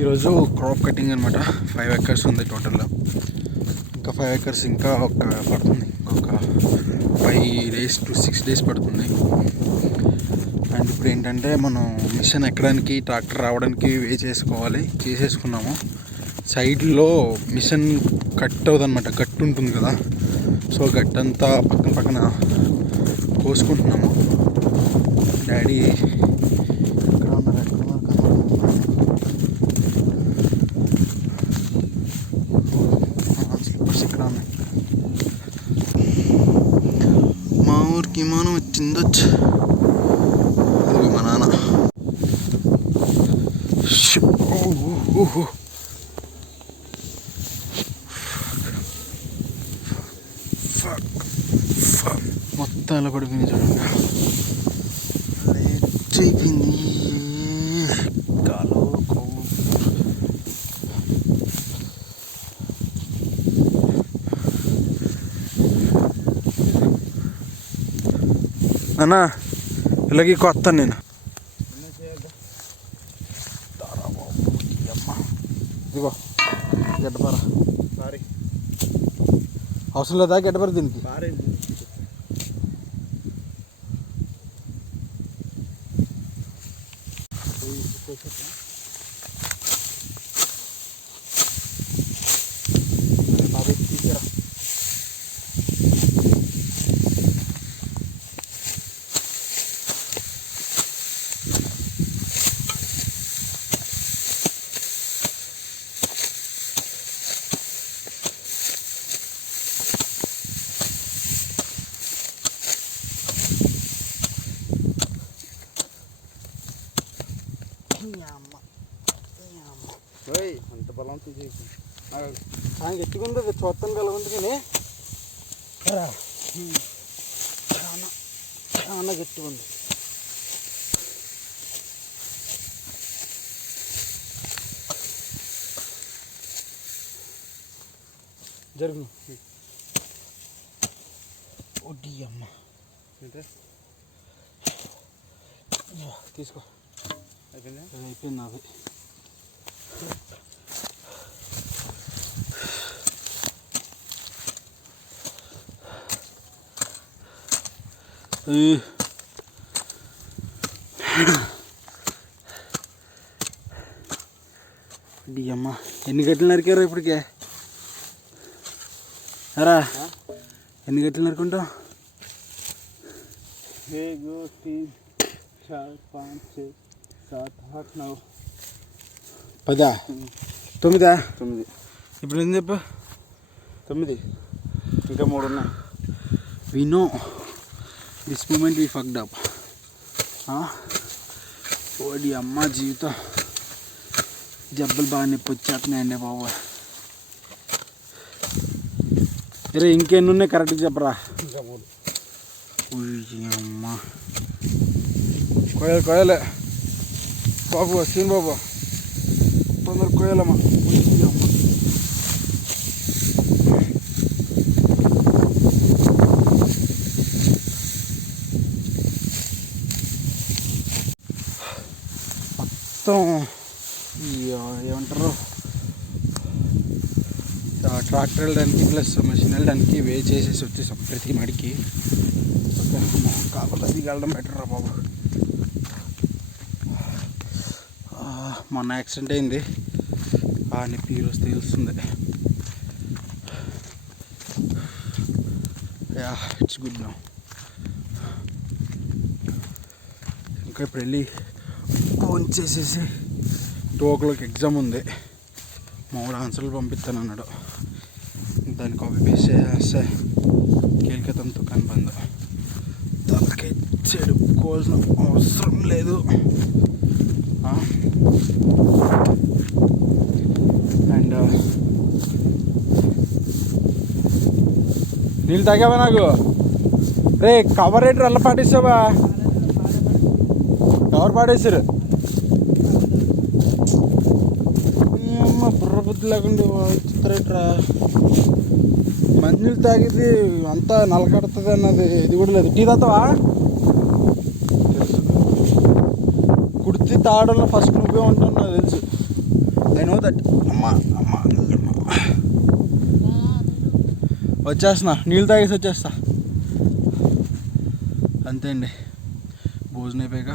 ఈరోజు crop cutting అనమాట. 5 acres ఉంది టోటల్లో. ఇంకా 5 acres ఇంకా పడుతుంది, ఇంకొక 5 days to 6 days పడుతుంది. అండ్ ఇప్పుడు ఏంటంటే మనం మిషన్ ఎక్కడానికి ట్రాక్టర్ రావడానికి చేసేసుకున్నాము. సైడ్లో మిషన్ కట్ అవుతుంది అనమాట, గట్టు ఉంటుంది కదా, సో గట్టంతా పక్కన కోసుకుంటున్నాము. డాడీ మా ఊరికి విమానం వచ్చిందొచ్చు. అది మా నాన్న. మొత్తం ఎలా పడిపోయింది చూడండి, అయిపోయింది. అన్నా ఇలాగే కొత్తాను నేను. ఇదిగో గడ్డపార అవసరం లేదా? గడ్డపార దీనికి బాబాయ్ తీసారా? అంత బలం ఆయన గట్టిగా ఉంది, చూస్తాను కల ఉంది కానీ చాలా గట్టిగా ఉంది. జరుగు ఒడ్డి అమ్మ తీసుకో. అయిపోయింది నాది. అమ్మ ఎన్ని గంటలు నరికారు ఇప్పటికే? రా ఎన్ని గంటలు నరుకుంటావు? 1 2 3 4 5 6 7 8 9 10 9. ఇప్పుడు ఏం చెప్పు? 9 ఇంకా 3 ఉన్నాయి. We know this moment we fucked up. ఓడి అమ్మ జీవితం, జబ్బలు బాగా నొప్పి వచ్చేస్తున్నాయండి బాబు. అరే ఇంకెన్ని ఉన్నాయి కరెక్ట్గా చెప్పరా? ఇంకా 3. అమ్మ కోయలే బాబు, సీన్ బాబు తొందర కోయాలమ్మా. అమ్మ మొత్తం ఏమంటారు, ట్రాక్టర్ వెళ్ళడానికి ప్లస్ మెషిన్ వెళ్ళడానికి చేసేసి వచ్చేసాం ప్రతి మడికి. కాకపోతే అది వెళ్ళడం బెటర్ రా బాబు. మొన్న యాక్సిడెంట్ అయింది, ఆ నొప్పి ఈరోజు తెలుస్తుంది. It's good now. ఇంకా ఇప్పుడు వెళ్ళి ఫోన్ చేసేసి 2 o'clock ఎగ్జామ్ ఉంది, మామూలు ఆన్సర్లు పంపిస్తాను అన్నాడు. దాన్ని కాపీ పేస్ట్ చేస్తే కేల్కతంతో కనపంది. తలకి చెడుకోవాల్సిన అవసరం లేదు. అండ్ నీళ్ళు తాగావా? నాకు రే కవర్ రేటర్ అలా పాటిస్తావా? కవర్ పాడేసారు. అమ్మ బుర్ర బుద్ధి లేకుండా చిత్రేట్రా. మంజులు తాగితే అంతా నలకడుతుంది అన్నది ఇది కూడా లేదు. టీ తాతావా? తెలుసు, కుర్తి తాగడంలో ఫస్ట్ నువ్వే ఉంటావు నాకు తెలుసు. I know that. అమ్మా అమ్మా వచ్చేస్తున్నా, నీళ్ళు తాగేసి వచ్చేస్తా. అంతే అండి, భోజనం అయిపోయాక